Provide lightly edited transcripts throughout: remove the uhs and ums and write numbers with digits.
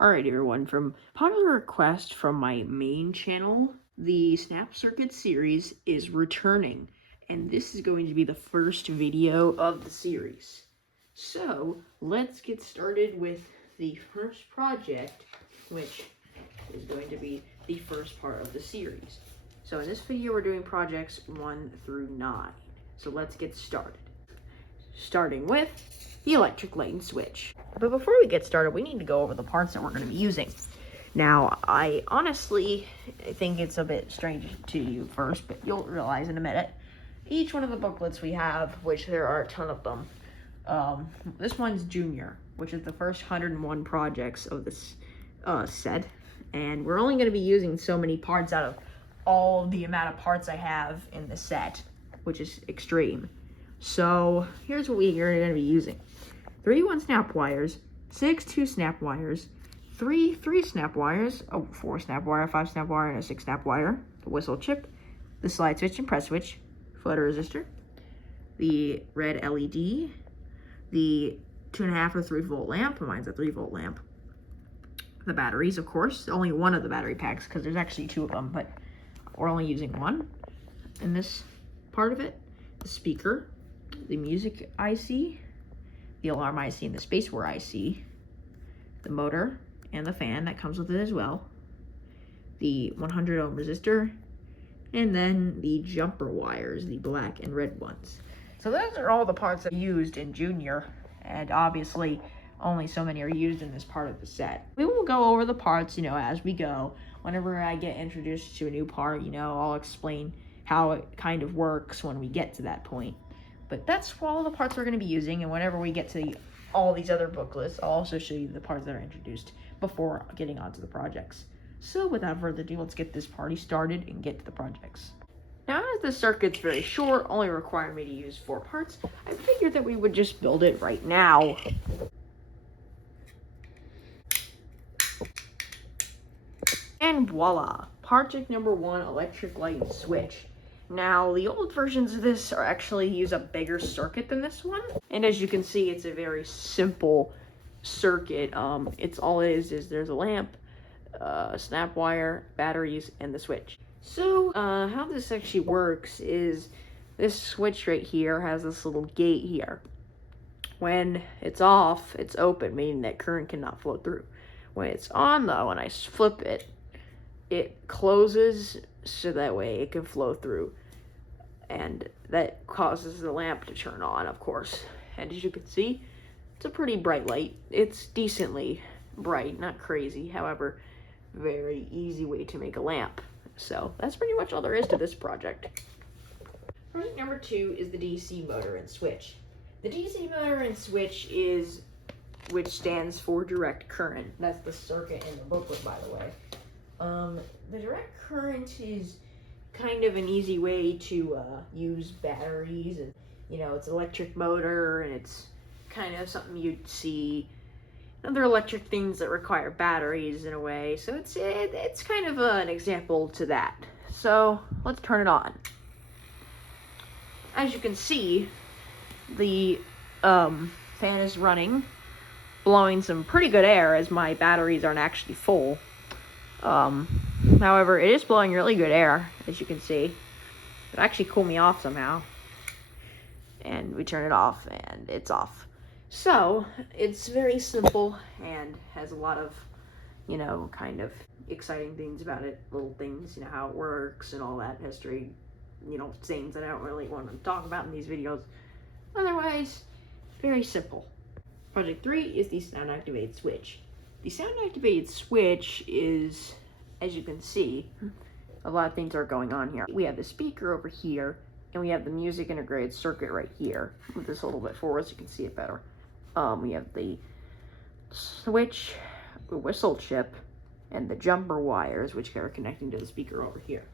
Alright everyone, from popular request from my main channel, the Snap Circuit series is returning, and this is going to be the first video of the series. So, let's get started with the first project, which is going to be the first part of the series. So in this video we're doing projects 1 through 9. So let's get started. Starting with the electric light and switch. But before we get started, we need to go over the parts that we're going to be using. Now, I honestly think it's a bit strange to you first, but you'll realize in a minute. Each one of the booklets we have, which there are a ton of them, this one's Junior, which is the first 101 projects of this set, and we're only going to be using so many parts out of all the amount of parts I have in the set, which is extreme. So here's what we are going to be using: 3 snap wires, 6 2 snap wires, 3 snap wires, 4 snap wire, 5 snap wire, and a 6 snap wire, the whistle chip, the slide switch and press switch, photoresistor, the red LED, the 2.5 or 3 volt lamp, mine's a 3 volt lamp, the batteries, of course, only one of the battery packs because there's actually 2 of them, but we're only using one in this part of it, the speaker, the music IC, the alarm IC, and the spaceware IC, the motor, and the fan that comes with it as well, the 100 ohm resistor, and then the jumper wires, the black and red ones. So those are all the parts that are used in Junior, and obviously only so many are used in this part of the set. We will go over the parts, as we go. Whenever I get introduced to a new part, I'll explain how it kind of works when we get to that point. But that's all the parts we're going to be using, and whenever we get to all these other booklets, I'll also show you the parts that are introduced before getting onto the projects. So without further ado, let's get this party started and get to the projects. Now, as the circuit's very short, only requiring me to use 4 parts, I figured that we would just build it right now. And voila! Project number 1, electric light and switch. Now, the old versions of this are actually use a bigger circuit than this one. And as you can see, it's a very simple circuit. It's all it is there's a lamp, snap wire, batteries, and the switch. So, how this actually works is this switch right here has this little gate here. When it's off, it's open, meaning that current cannot flow through. When it's on, though, when I flip it, it closes so that way it can flow through, and that causes the lamp to turn on, of course. And as you can see, it's a pretty bright light. It's decently bright, not crazy, however, very easy way to make a lamp. So that's pretty much all there is to this project. Project number 2 is the DC motor and switch. The DC motor and switch which stands for direct current. That's the circuit in the booklet, by the way. The direct current is kind of an easy way to use batteries, and it's an electric motor, and it's kind of something you'd see other electric things that require batteries in a way. So it's kind of an example to that. So let's turn it on. As you can see, the fan is running, blowing some pretty good air as my batteries aren't actually full. However, it is blowing really good air, as you can see. It actually cooled me off somehow. And we turn it off, and it's off. So, it's very simple, and has a lot of, kind of exciting things about it. Little things, how it works, and all that history. Things that I don't really want to talk about in these videos. Otherwise, very simple. Project 3 is the sound-activated switch. The sound-activated switch is, as you can see, a lot of things are going on here. We have the speaker over here, and we have the music integrated circuit right here. Move this a little bit forward so you can see it better. We have the switch, the whistle chip, and the jumper wires, which are connecting to the speaker over here.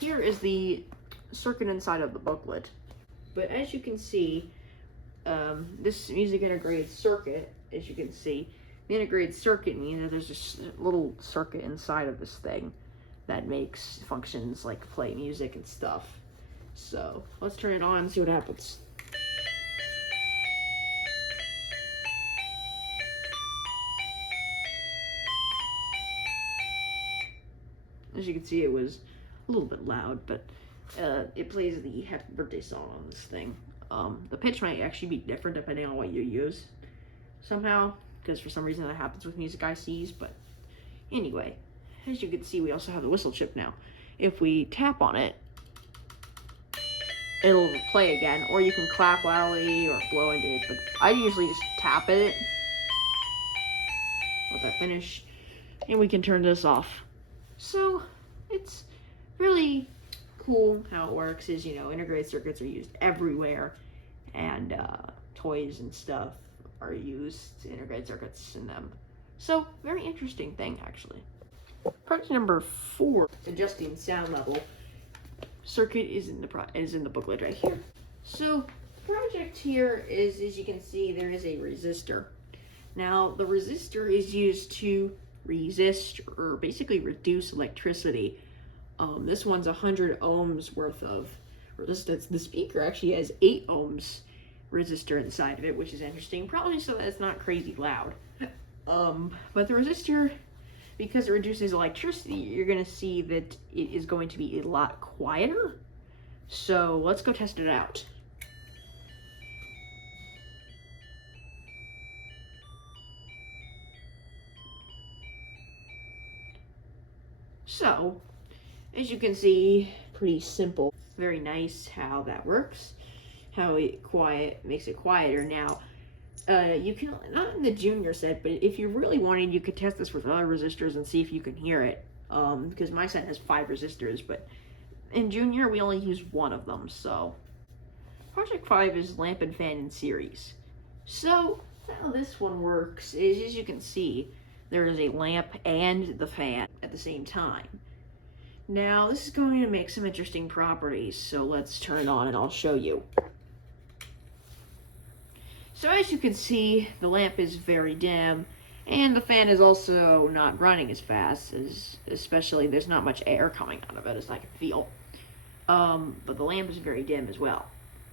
Here is the circuit inside of the booklet. But as you can see, this music integrated circuit, as you can see, the integrated circuit means that there's just a little circuit inside of this thing that makes functions like play music and stuff. So let's turn it on and see what happens. As you can see, it was a little bit loud, but it plays the happy birthday song on this thing. The pitch might actually be different depending on what you use somehow, because for some reason that happens with music ICs, but anyway, as you can see, we also have the whistle chip now. If we tap on it, it'll play again, or you can clap loudly or blow into it, but I usually just tap it, let that finish, and we can turn this off. So it's really cool how it works. Is, you know, integrated circuits are used everywhere, and toys and stuff are used to integrate circuits in them. So very interesting thing, actually. Project number 4, adjusting sound level circuit, is in the booklet right here. So the project here is, as you can see, there is a resistor. Now the resistor is used to resist, or basically reduce, electricity. This one's 100 ohms worth of resistance. The speaker actually has 8 ohms resistor inside of it, which is interesting, probably so that it's not crazy loud. But the resistor, because it reduces electricity, you're going to see that it is going to be a lot quieter. So let's go test it out. So, as you can see, pretty simple. Very nice how that works. How it makes it quieter. Now, you can, not in the junior set, but if you really wanted, you could test this with other resistors and see if you can hear it. Because my set has 5 resistors, but in junior we only use 1 of them. So project 5 is lamp and fan in series. So how this one works is, as you can see, there is a lamp and the fan at the same time. Now this is going to make some interesting properties, so let's turn it on and I'll show you. So as you can see, the lamp is very dim, and the fan is also not running as fast, especially there's not much air coming out of it, as I can feel. But the lamp is very dim as well,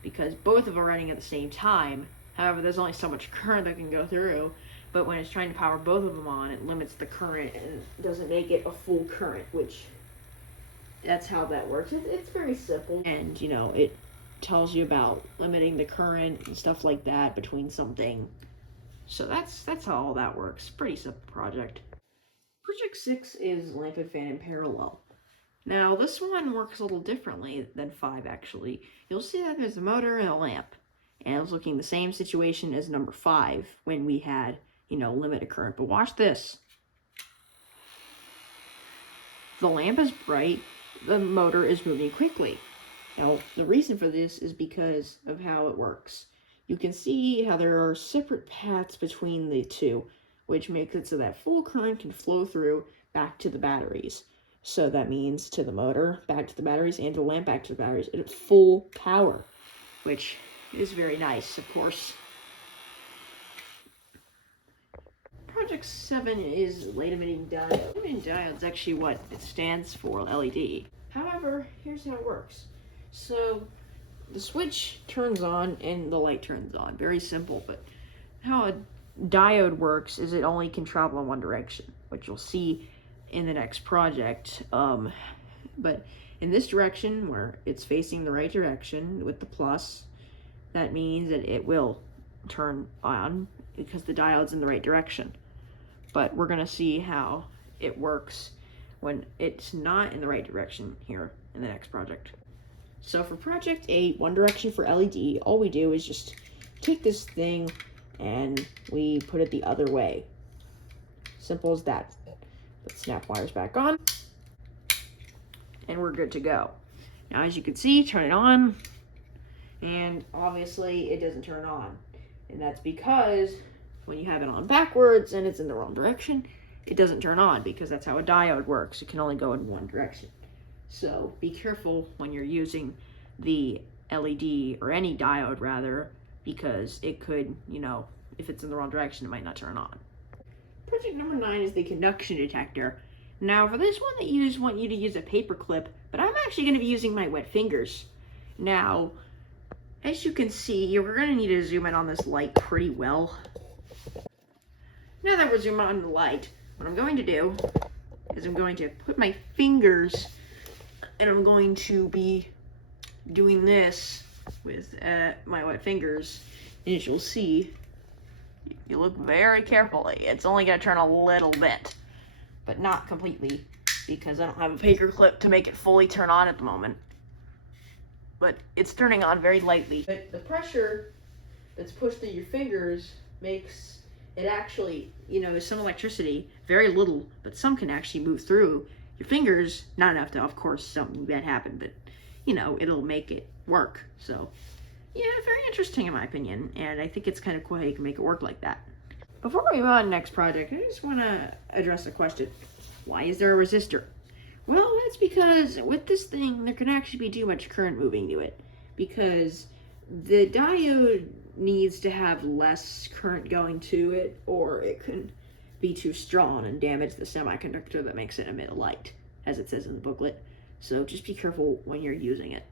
because both of them are running at the same time. However, there's only so much current that can go through, but when it's trying to power both of them on, it limits the current and doesn't make it a full current, which that's how that works. It's very simple, and you know, it tells you about limiting the current and stuff like that between something. So that's how all that works. Pretty simple project. Project 6 is lamp and fan in parallel. Now this one works a little differently than 5 actually. You'll see that there's a motor and a lamp, and it's looking the same situation as number 5 when we had, you know, limited current. But watch this. The lamp is bright, the motor is moving quickly. Now, the reason for this is because of how it works. You can see how there are separate paths between the two, which makes it so that full current can flow through back to the batteries. So that means to the motor, back to the batteries, and to the lamp, back to the batteries at full power, which is very nice, of course. Project 7 is late emitting diode. Late emitting diode is actually what it stands for, LED. However, here's how it works. So the switch turns on and the light turns on. Very simple, but how a diode works is it only can travel in one direction, which you'll see in the next project. But in this direction, where it's facing the right direction with the plus, that means that it will turn on because the diode's in the right direction. But we're gonna see how it works when it's not in the right direction here in the next project. So for project 8, one direction for LED, all we do is just take this thing and we put it the other way. Simple as that. Put snap wires back on, and we're good to go. Now as you can see, turn it on, and obviously it doesn't turn on. And that's because when you have it on backwards and it's in the wrong direction, it doesn't turn on, because that's how a diode works. It can only go in one direction. So be careful when you're using the LED, or any diode rather, because it could, you know, if it's in the wrong direction, it might not turn on. Project number 9 is the conduction detector. Now for this one, they want you to use a paper clip, but I'm actually going to be using my wet fingers. Now, as you can see, you're going to need to zoom in on this light pretty well. Now that we're zooming on the light, what I'm going to do is I'm going to put my fingers, and I'm going to be doing this with my wet fingers, and as you'll see, you look very carefully. It's only going to turn a little bit, but not completely, because I don't have a paper clip to make it fully turn on at the moment. But it's turning on very lightly. But the pressure that's pushed through your fingers makes it actually, there's some electricity, very little, but some can actually move through your fingers. Not enough to, of course, something bad happen, but, it'll make it work. So, yeah, very interesting in my opinion, and I think it's kind of cool how you can make it work like that. Before we move on to the next project, I just want to address a question. Why is there a resistor? Well, that's because with this thing, there can actually be too much current moving to it, because the diode needs to have less current going to it, or it can be too strong and damage the semiconductor that makes it emit light, as it says in the booklet. So just be careful when you're using it.